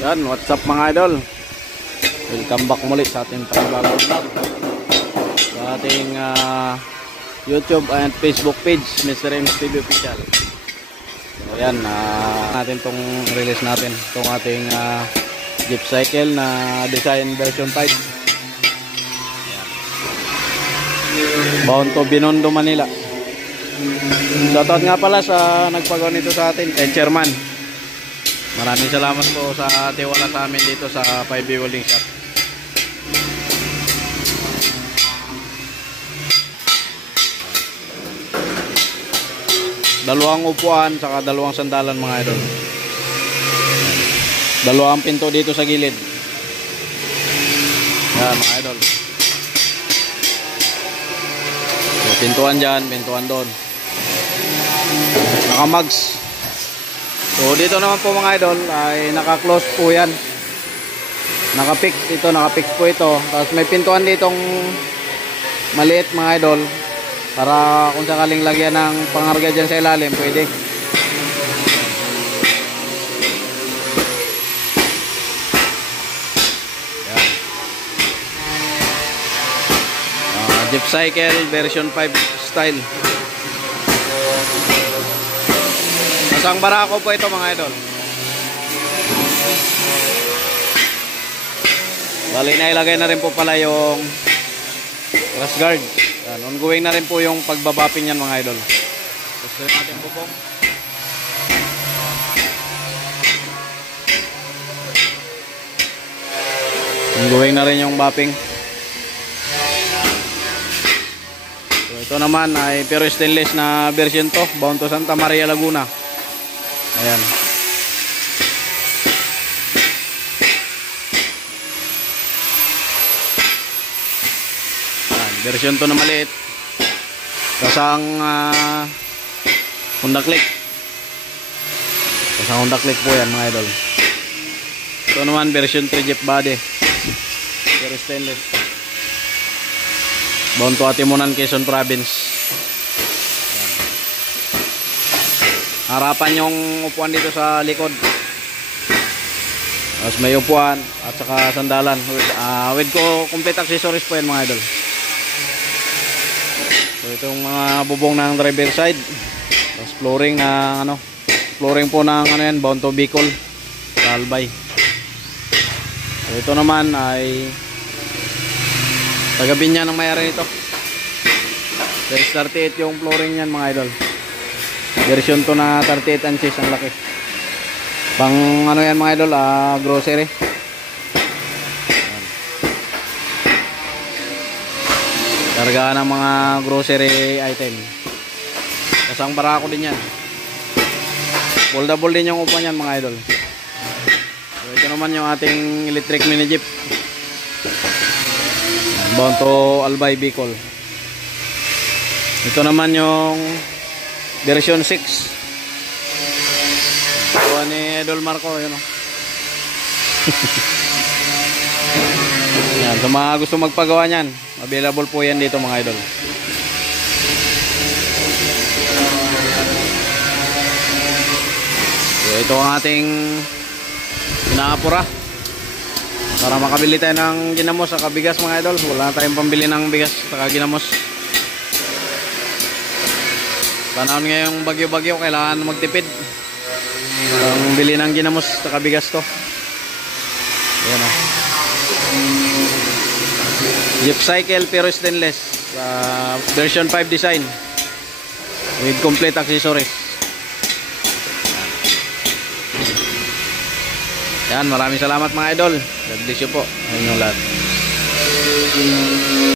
Yan, what's up mga idol? Welcome back muli sa ating panibagong vlog sa ating YouTube and Facebook page, Mr. M's TV Official. So yan, natin tong release natin, itong ating Jeep Cycle na design version 5. Bound to Binondo, Manila. Shoutout nga pala sa nagpagawa nito sa atin, kay Chairman. Maraming salamat po sa tiwala sa amin dito sa 5B Welding Shop. Dalawang upuan saka dalawang sandalan mga idol. Dalawang pinto dito sa gilid. Yan mga idol. So, pintuan dyan, pintuan doon. Naka-mags. So dito naman po mga idol ay naka-close po yan. Naka-fix ito, naka-fix po ito. Tapos may pintuan ditong maliit mga idol para kung sakaling lagyan ng pangarga dyan sa ilalim, pwede. Yan. Jeep Cycle version 5 style. Isang barako po ito mga idol. Bali na ilagay na rin po pala yung crash guard. Yan, ongoing na rin po yung pagbabapin yan mga idol. Gusto rin natin bubong. Ongoing na rin yung bapping. So ito naman ay pero stainless na version to, bound to Santa Maria, Laguna. Ayan. Ayan, version to na maliit. Kasang Honda Click. Kasang Honda Click po yan mga idol. Ito naman version 3 Jeep body. Pero stainless. Bound to Atimunan, Quezon Province. Harapan yung upuan dito sa likod. Tapos may upuan at saka sandalan. With complete accessories po yan mga idol. So itong mga bubong ng driver side. Tapos flooring na flooring po ng yan, bound to Bicol sa Albay. So ito naman ay tagabin niya ng mayari nito. 38 yung flooring yan mga idol. Version to na 38 inches ang laki. Pang yan mga idol, grocery. Karga ng mga grocery item. Kasang barako din yan. Foldable din yung upuan yan mga idol. So ito naman yung ating electric mini jeep. Bound to Albay, Bicol. Ito naman yung version 6. Kuha ni Idol Marco, yun o. Yan, sa mga gusto magpagawa nyan, available po yan dito mga idol. So, ito ang ating pinaapura para makabili tayo ng ginamos sa kabigas mga idol. Wala na tayong pambili ng bigas sa ginamos. Panahon ngayong bagyo-bagyo, kailangan magtipid. Ang bili ng ginamos sa kabigas to. Ayan o. Jeep Cycle pero stainless. Version 5 design. With complete accessories. Yan, maraming salamat mga idol. God bless you po. Ayun yung lahat.